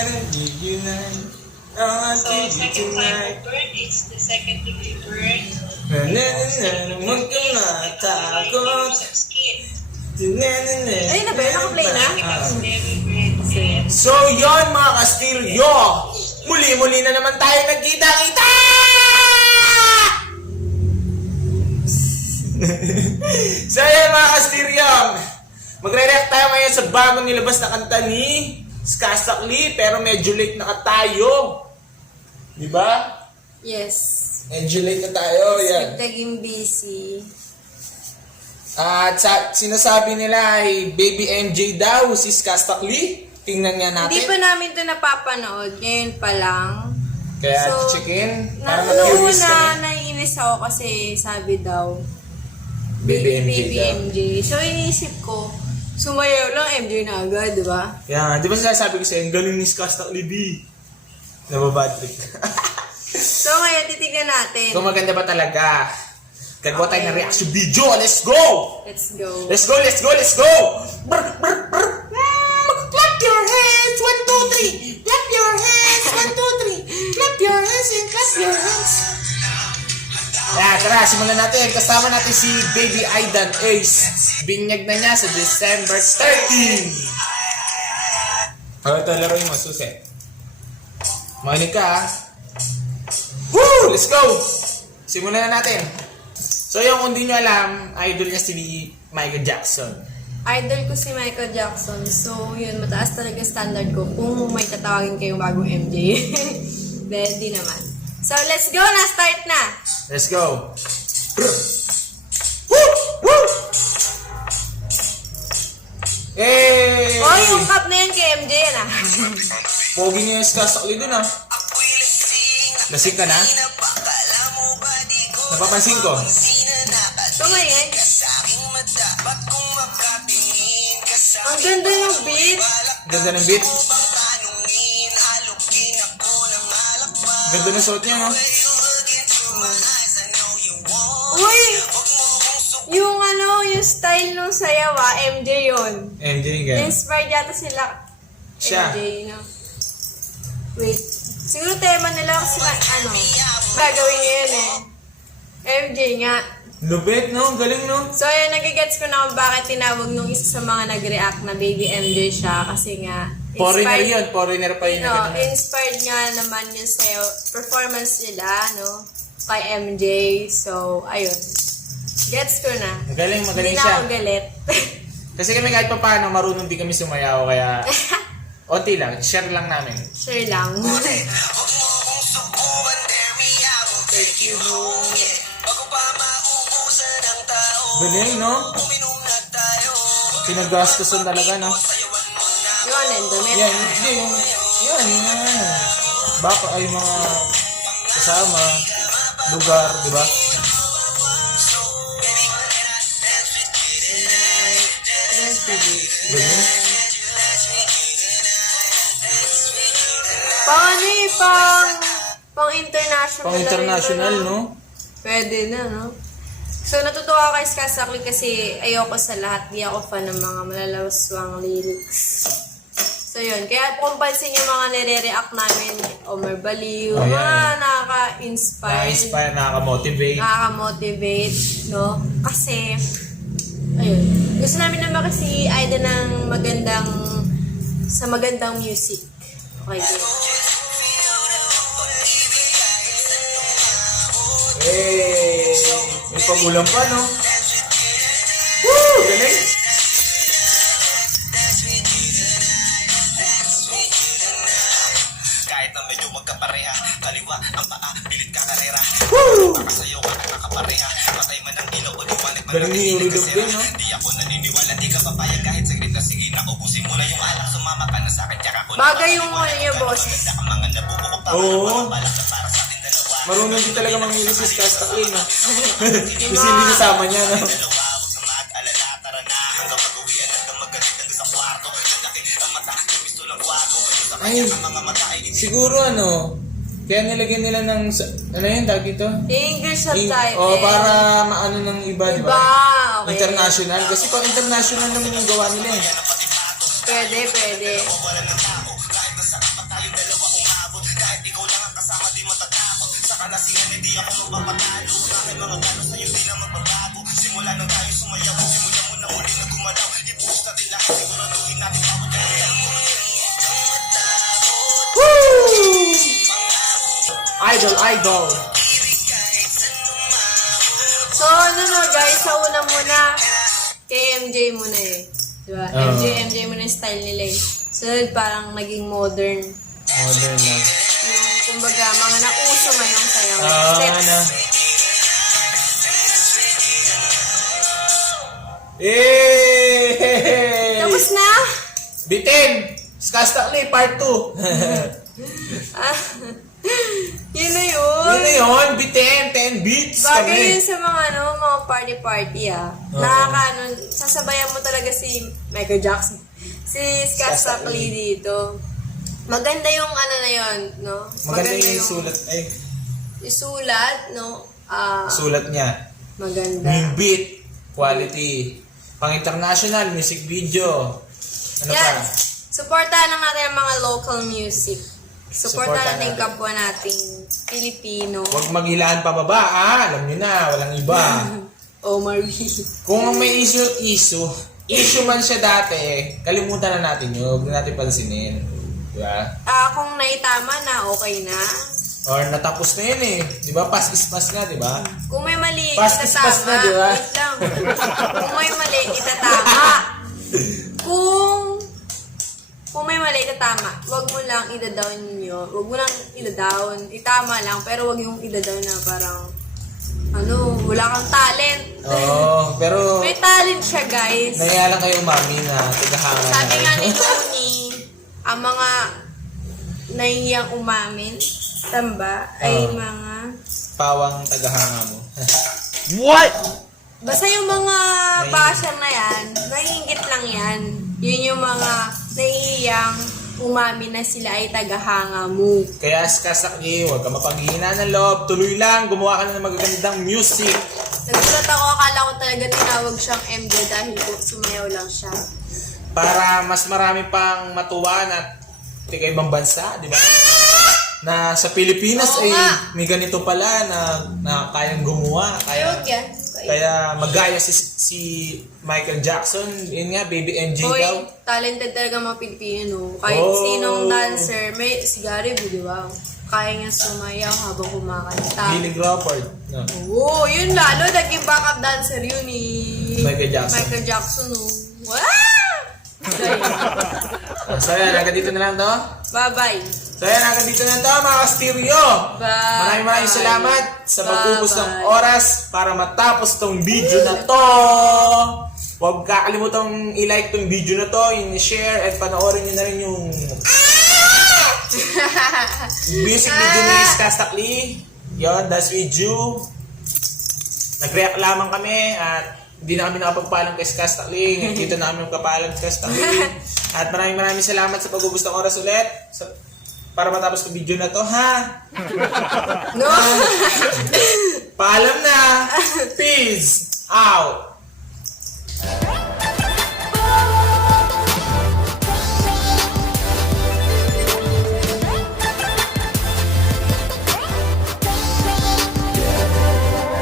So, second time of birth, it's the second degree burn. Huwag ka matakot. Ayun na ba yun? Naka-play na? So yon mga Kastilyo, muli-muli na naman tayo nagkita-kita! So yan mga Kastilyo, magre-react tayo ngayon sa bagong nilabas na kanta ni Skastakli, pero medyo late na tayo. Diba? Yes. Medyo late na tayo, yan. Naging busy. At sinasabi nila ay Baby MJ daw si Skastakli. Tingnan nga natin. Hindi pa namin ito napapanood. Ngayon pa lang. Kaya So, chicken, parang Noong na-curious ka una, na. naiinis ako kasi sabi daw, Baby MJ daw. MJ. So, iniisip ko, sumayaw lang MJ na agad, di ba? Kaya nga, di ba sinasabi ko sa'yo, ang galing ni Skastakli B. Nababad trip. So, ngayon, titignan natin. Kung maganda ba talaga. Gagawa tayo ng Okay. reaction video. Let's go! Let's go. Let's go, let's go, let's go! Brr, brr, brr. Clap your hands! 1, 2, 3! Clap your hands! 1, 2, 3! Clap your hands and clap your hands! Yeah, tara, simulan natin. Kasama natin si Baby Aidan Ace. Binyag na niya sa December 13. Ito, laruin mo, susi. Makinig ka, ha? Woo! Let's go! Simulan na natin. So yung kung di nyo alam, idol niya si Michael Jackson. Idol ko si Michael Jackson. So, yun, mataas talaga standard ko kung may tatawagin kayong bagong MJ. Then, di naman. So, let's go na! Start na! Let's go! Woo! Woo! Hey! Oh, yung cup na yan kay MJ yan ah. Pogi niya yung Skastakli dun ah. Lasing ka na? Napapansin ko. So, ngayon, ang ganda yung beat. Ganda ng beat. Ganda ng suot niya, no? Uy! Yung yung style nung sayaw MJ yun. MJ nga. Inspired yata sila. Siya. MJ, no? Wait. Siguro tema nila kasi gagawin ngayon eh. MJ nga. Lupit, no? Galing, no? So, ayun, nagigets ko na kung bakit tinawag nung isa sa mga nag-react na Baby MJ siya. Kasi nga, Foreigner yun. Foreigner pa yun. inspired nga naman yun sa performance nila, no? Kay MJ. So, ayun. Gets ko na. Magaling, magaling Hindi na siya. ako galit. Kasi kami kahit pa paano, marunong di kami sumayaw. Kaya, onti lang. Share lang namin. Sure lang. Galing, no? Pinagastusan talaga, no? Yun, endomet. Yan, hindi, yan. Baka ay mga kasama, lugar, di ba? Galing. Pang international. Pang international, no? Pwede na, no? So, natutuwa kay Skastakli kasi ayoko sa lahat. Di ako fan ng mga malalawaswang lyrics. So, yun. Kaya kung pansin yung mga nire-react namin, Omar Baliw, Oh, mga yan. nakaka-inspire, Nakaka-inspire, nakaka-motivate. nakaka-motivate, no? Kasi, ayun. Gusto namin naman kasi idol ng magandang music. Okay, good. Eh, may pagulang pa, no? Woo! Galing! Kahit na medyo magkapareha, kaliwa ang paa, pilit ka karera. Woo! Sa'yo ka nakakapareha, patay man ang ilaw o liwanag man Galing ang ni ilig Uludog kasi din, no? Di ako naniniwala, di ka papayag kahit saglit na sige na ubusin mo na yung alak, sumama ka na sa'kin, tsaka ko Bagay yung niya, boss. Maganda ka mga nabubukok pa, Oo. mga balak na para sa atin dalawa. Marunong din talaga mamili si Skastakli, no? Kasi hindi kasama niya, no? Dalawa, huwag ka mag-alala, tara na, hanggang mag-uwian, hanggang magalit hanggang sa kwarto. Lalaki ang mata, yung pisto lang kwago. Sa Ay, kanya ang mga mata ay siguro ano, kaya nilagyan nila ng, ano yun, tawag dito? English subtitle. Para maano ng iba, di Iba, ba? okay. International. Kasi pag international naman yung gawa nila eh. Pwede. mapapatalo. Aking mga gano sa'yo di na magbabago. Simula nang tayo sumayaw, simula mo na muli na gumalaw. I-push natin lahat, siguraduhin natin bawat kaya mo. Woo! Idol. So, ano no, guys, sa una muna, kay MJ muna eh. Diba? MJ muna yung style nila eh. So, parang naging modern. Modern na. Yung, kumbaga, mga nauso ngayong sayaw. Ah, Steps. na. Eh! Tapos na? Bitin! Skastakli, part 2. Ah, yun na yun. Yun na yun, bitin, 10 beats Bagay yun kami. sa mga, mga party-party ah. Nakaka, sasabayan mo talaga si Michael Jackson. Si Scott Stockley dito. Maganda yung ano na yun, no? Maganda yung sulat, Yung sulat, no? sulat niya. Maganda. Yung beat, quality. Pang-international, music video. Ano pa? Yes. Supportahan lang natin ang mga local music. Supportahan natin yung kapwa nating Pilipino. Huwag maghilaan pababa, alam nyo na, walang iba. Oh, Marie. Kung may issue man siya dati, kalimutan na natin yun. Huwag na natin pansinin. Diba? Kung naitama na, okay na. Or natapos na yun eh. Diba? Pass is pass na, diba? Kung may mali, Pass is pass itatama. na, di ba? Wait lang. Kung may mali, itatama. Kung may mali, itatama. Huwag mo lang ida-down nyo. Huwag mo lang ida-down. Itama lang, pero huwag yung ida-down na parang, wala kang talent. Oo, pero May talent siya, guys. nahiya lang kayo, mami, na tagahangan Sabi na. nga ni Tony, ang mga nahihiyang umamin, tamba, ay mga... Pawang tagahanga mo. Basta yung mga basher na yan, naiingit lang yan. Yun yung mga nahihiyang umamin na sila ay tagahanga mo. Kaya Skastakli, huwag ka mapaghihina ng loob. Tuloy lang, gumawa ka na ng magagandang music. Nagulat ako, akala ko talaga tinawag siyang MJ dahil po sumayaw lang siya. Para mas marami pang matuwa at tika ibang bansa, di ba? Na sa Pilipinas Oo ay nga. may ganito pala na kayang gumawa. Ayog yan. Kaya magaya si Michael Jackson, yun nga, baby MJ Hoy, daw. talented talaga mga Pilipino. Kahit Oh. sinong dancer, may si Gary B, di ba? Kaya niya sumayaw habang kumakanta. Billy Crawford. No. Oo, yun lalo. Naging backup dancer yun ni Michael Jackson. Michael Jackson, oh. Wow! So yan, hanggang dito na lang to. Bye-bye. So yan, hanggang dito na to mga ka-stereo. Bye. Maraming salamat sa pagpupos ng Bye-bye. oras para matapos tong video na to. Huwag kakalimutang i-like tong video na to, i-share, at panoorin nyo na rin yung music video ni Skastakli. Yun, that's with you. Nag-react lamang kami at hindi na kami nakapagpalang kay Skastakli. Dito na kami kapalang kay Skastakli. At maraming salamat sa pag-ubos ng oras ulit. Para matapos yung video na to, ha? No! Paalam na! Peace out!